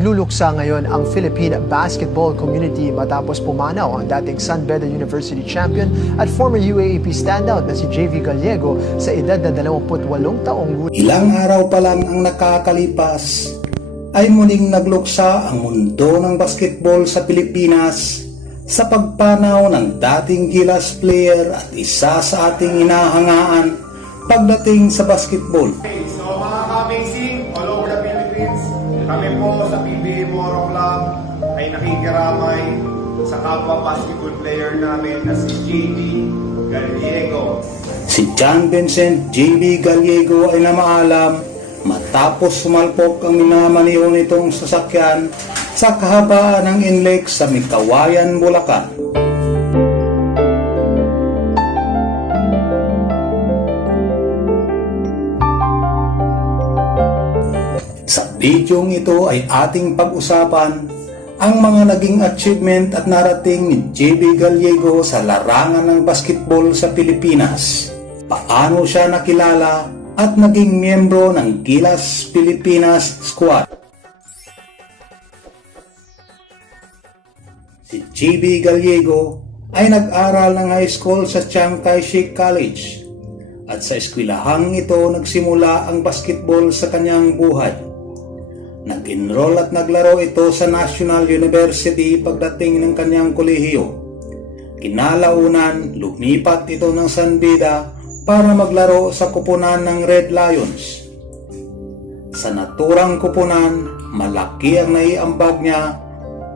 Nagluluksa ngayon ang Philippine basketball community matapos pumanaw ang dating San Beda University champion at former UAAP standout na si JV Gallego sa edad na 28 taong gulang. Ilang araw pa lang ang nakakalipas ay muling nagluksa ang mundo ng basketball sa Pilipinas sa pagpanaw ng dating Gilas player at isa sa ating inahangaan pagdating sa basketball. So mga ka-amazing all over the Philippines, kami po sa PBA Moro Club ay nakikiramay sa kapwa basketball player namin na si JB Gallego. Si John Vincent JB Gallego ay namaalam matapos sumalpok ang minamaniho nitong sasakyan sa kahabaan ng NLEX sa Mikawayan, Bulacan. Sa bidyong ito ay ating pag-usapan ang mga naging achievement at narating ni JB Gallego sa larangan ng basketball sa Pilipinas. Paano siya nakilala at naging miyembro ng Gilas Pilipinas Squad. Si JB Gallego ay nag-aral ng high school sa Chiang Kai-shek College at sa eskwelahang ito nagsimula ang basketball sa kanyang buhay. Nag-enroll at naglaro ito sa National University pagdating ng kanyang kolehiyo. Kinalaunan, lumipat ito ng San Beda para maglaro sa kupunan ng Red Lions. Sa naturang kupunan, malaki ang naiambag niya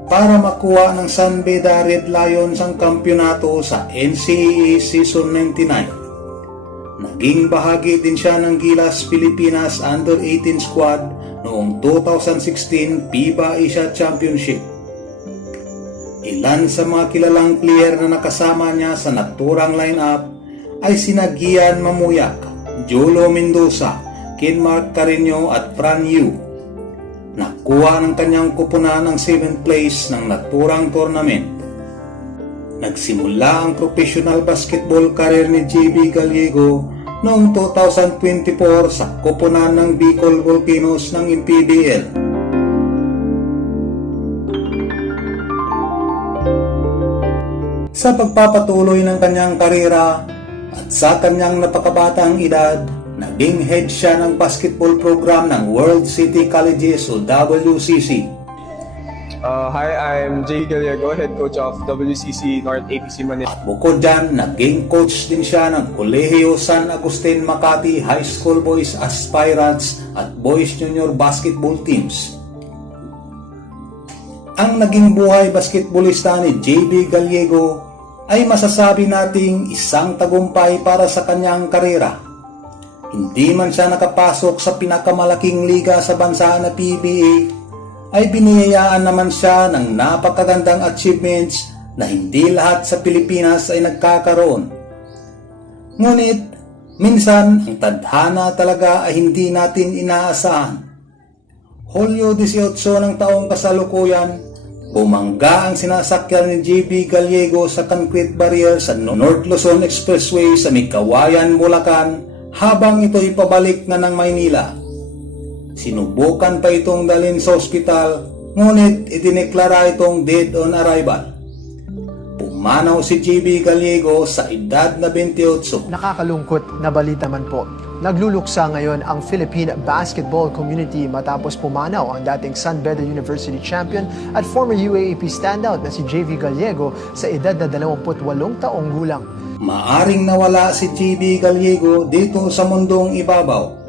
para makuha ng San Beda Red Lions ang kampyonato sa NCAA Season 99. Naging bahagi din siya ng Gilas Pilipinas Under-18 Squad noong 2016 FIBA Asia Championship. Ilan sa mga kilalang player na nakasama niya sa naturang lineup ay sina Gian Mamuyak, Jolo Mendoza, Kenmark Carreño at Fran Yu. Nakuha ng kanyang kupunan ang 7th place ng naturang tournament. Nagsimula ang professional basketball career ni JB Gallego noong 2024 sa kupunan ng Bicol Volcanoes ng PBL. Sa pagpapatuloy ng kanyang karera at sa kanyang napakabatang edad, naging head siya ng basketball program ng World City Colleges o WCC. Hi, I'm Jay Gallego, head coach of WCC North APC Manila. At bukod dyan, naging coach din siya ng Kolehiyo San Agustin Makati High School Boys Aspirants at Boys Junior Basketball Teams. Ang naging buhay basketballista ni JB Gallego ay masasabi nating isang tagumpay para sa kanyang karera. Hindi man siya nakapasok sa pinakamalaking liga sa bansa na PBA, ay biniyayaan naman siya ng napakagandang achievements na hindi lahat sa Pilipinas ay nagkakaroon. Ngunit, minsan ang tadhana talaga ay hindi natin inaasahan. Hulyo 18 ng taong kasalukuyan, bumangga ang sinasakyan ni JB Gallego sa concrete barrier sa North Luzon Expressway sa Mikawayan, Bulacan habang ito'y pabalik na ng Maynila. Sinubukan pa itong dalhin sa ospital, ngunit idineklara itong dead on arrival. Pumanaw si JB Gallego sa edad na 28. Nakakalungkot na balita man po. Nagluluksa ngayon ang Philippine basketball community matapos pumanaw ang dating San Beda University champion at former UAAP standout na si JV Gallego sa edad na 28 taong gulang. Maaring nawala si JB Gallego dito sa mundong ibabaw.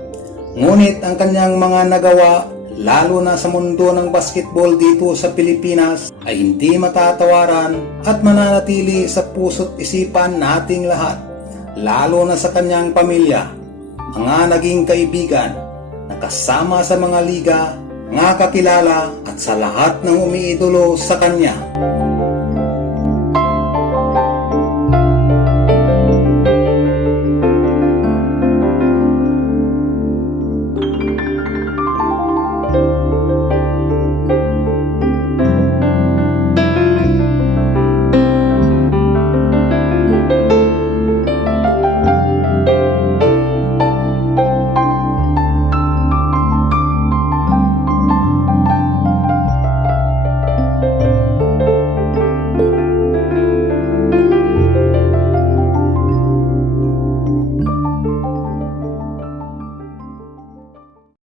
Ngunit ang kanyang mga nagawa, lalo na sa mundo ng basketball dito sa Pilipinas, ay hindi matatawaran at mananatili sa puso't isipan nating lahat, lalo na sa kanyang pamilya, mga naging kaibigan, nakasama sa mga liga, mga kakilala at sa lahat ng umiidolo sa kanya.